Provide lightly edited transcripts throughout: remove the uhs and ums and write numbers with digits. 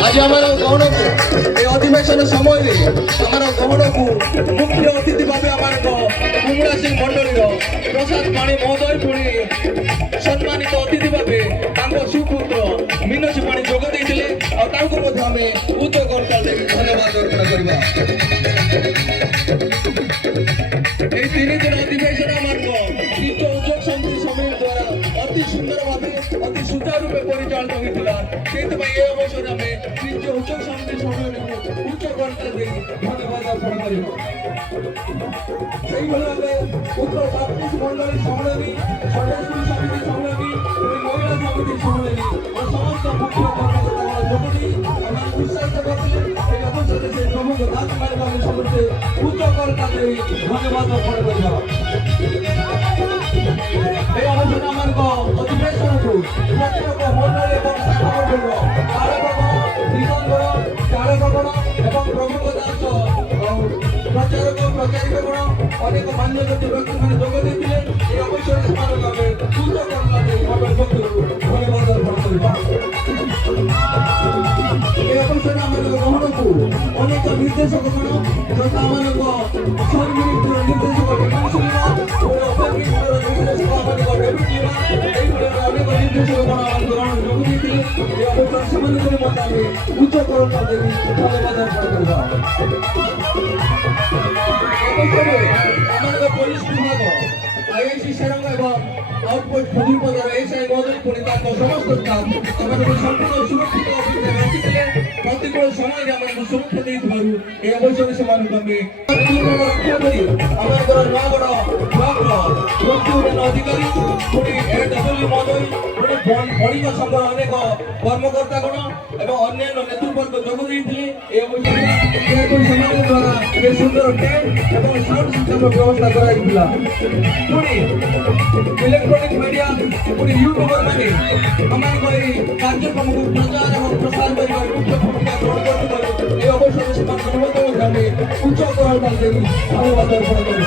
आज आम गहन को ये अधिवेशन समय आम गहन को मुख्य अतिथि भाव आम कुमुड़ा सिंह मंडल प्रसाद पाणी महोदय पुणी सम्मानित अतिथि भाव सुपुत्र मीनाक्षी पाणी जोग देते आम उच्च करताल धन्यवाद अर्पण करवा। तीन दिन अधिवेशन आम विश्व उद्योग समिति समिति द्वारा अति सुंदर भाव अति सुचारू रूपे परिचालित होता से अवसर आम विश्व उद्योग समिति समिति उच्च करताल धन्यवाद अर्पण कर उत्तर बाप्तिस्ट मंडल सम्मेलनी सदस्य समिति सम्मेलनी महिला समिति सम्मेलनी और समस्त मुख्य कर्मकर्ता जोड़ी उत्साहित करते अवसर से प्रमुख दास मान समस्ते उच्च करताल धन्यवाद अर्पण कर अवसर आम अधिवेशन को प्रत्येक मंडल और शाखा मंडल कार्यक्रम दिगंबर चालकगण और प्रमुख दास प्रचारक प्रचारिकगण अनेक मान्यगण्य व्यक्ति मैंने जोग देते अवसर से उच्च करताल मंडल पक्ष धन्यवाद अर्पण कर अवसर आम ग्रहण को अनेक निर्देशकगण तथा आम निर्देशक अनेक निर्देशकगण ग्रहण जोग देते अवसर से उच्च करताल धन्यवाद अर्पण कर पुलिस विभाग आईआईसी सेरंग एवं आउटपोस्ट खजुरपदार एसआई महोदय पुणी समस्त स्टाफ संपूर्ण सुरक्षित अवस्था रखिले प्रतिकूल समय सुरक्षा ये अवसर से रक्षा करी नगढ़ ब्लॉक अधिकारी पुणी एडब्ल्यू महोदय पुणी बणिक संघर अनेक कर्मकर्तागण एवं अन्य नेतृवर्ग जोग देते द्वारा ये सुंदर टेंट एवं साउंड सिस्टम व्यवस्था कराइला पुणी इलेक्ट्रॉनिक मीडिया पुणी यूट्यूबर माने आम कार्यक्रम को प्रचार और प्रसार कर मुख्य भूमिका ग्रहण करते ये अवसर से उच्च करताल धन्यवाद अर्पण कर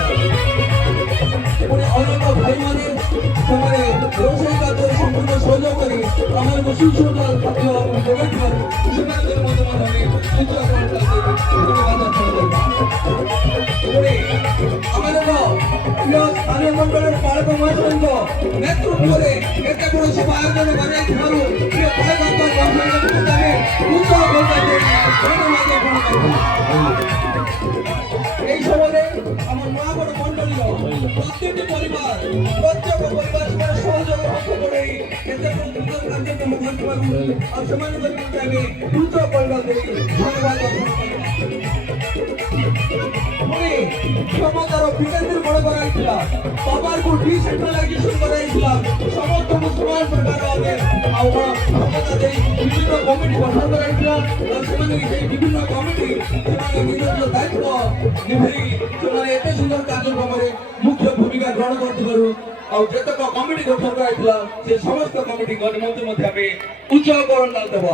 अनेक भाई मैंने रोषई कार्य संपूर्ण सहयोग कर सुस्वादु खाद्य जोगाई उच्च करताल धन्यवाद अर्पण प्रिय स्थानीय मंडल पालक महाशय नेतृत्व में एत बड़ सभा आयोजन कर प्रिय पालक उच्च करताल धन्यवाद अर्पण समय आम नगढ़ मंडल प्रत्येक परिवार सहयोग हाथ बढ़े सुंदर कार्यक्रम कर उच्च करताल धन्यवाद अर्पण क्षमतार विकेंद्रीकरण कराइला पावर को डिसेंट्रलाइजेशन कराइला समस्त मुसलमान प्रकार क्षमता दे विभिन्न कमिटी गठन कराइला विभिन्न कमिटी निज दायित्व निभाई एत सुंदर कार्यक्रम मुख्य भूमिका ग्रहण करथिबारु जेतक कमिटी गठन कराइला से समस्त कमिटी निमंत्रण मध्ये आमे उच्च करताल देब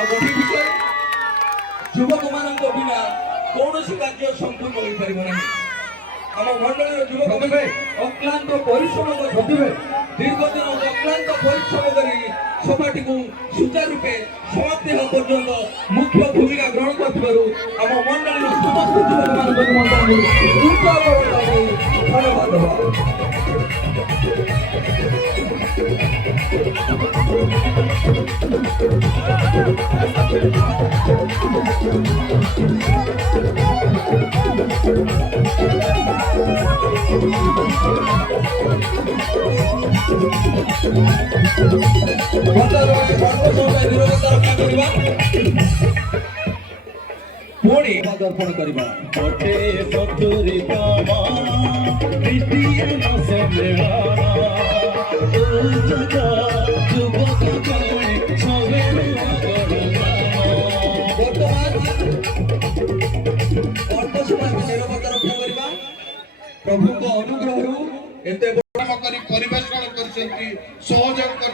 गोटे विषय युवक मान बिना कौन कार्य संपूर्ण हो पार ना आम मंडल युवक मैंने अक्लांत परिश्रम कर दीर्घ दिन अक्लांत परिश्रम कर सभाटी को सुचारू रूपे समाप्ति होगा पर्यंत मुख्य भूमिका ग्रहण कर आम मंडल समस्त युवक धन्यवाद पुणी अर्पण करवा प्रभु को अनुग्रह परिवेषण सहयोग कर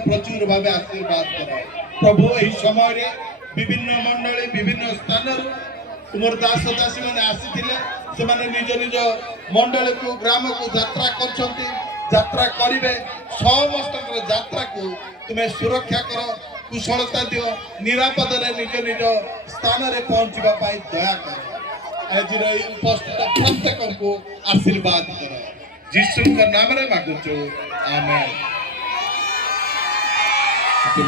प्रचुर भाव आशीर्वाद कराए प्रभु यही समय विभिन्न मंडली विभिन्न स्थान तुमर दास दासी मैंने आसी निज निज मंडल को ग्राम को यात्रा कर যাত্রা করিবে সমস্ত যাত্রা কু তুমি সুরক্ষা কর কুশলতা দিও নিরাপদে নিজ নিজ স্থাନରେ পৌঁছিবা পাই দয়া কর ଆଜିର ଏହି ଉପସ୍ଥିତ ପ୍ରତ୍ୟେକଙ୍କୁ ଆଶୀର୍ବାଦ କର ଯୀଶୁଙ୍କ ନାମରେ ମାଗୁଛୁ ଆମେନ୍।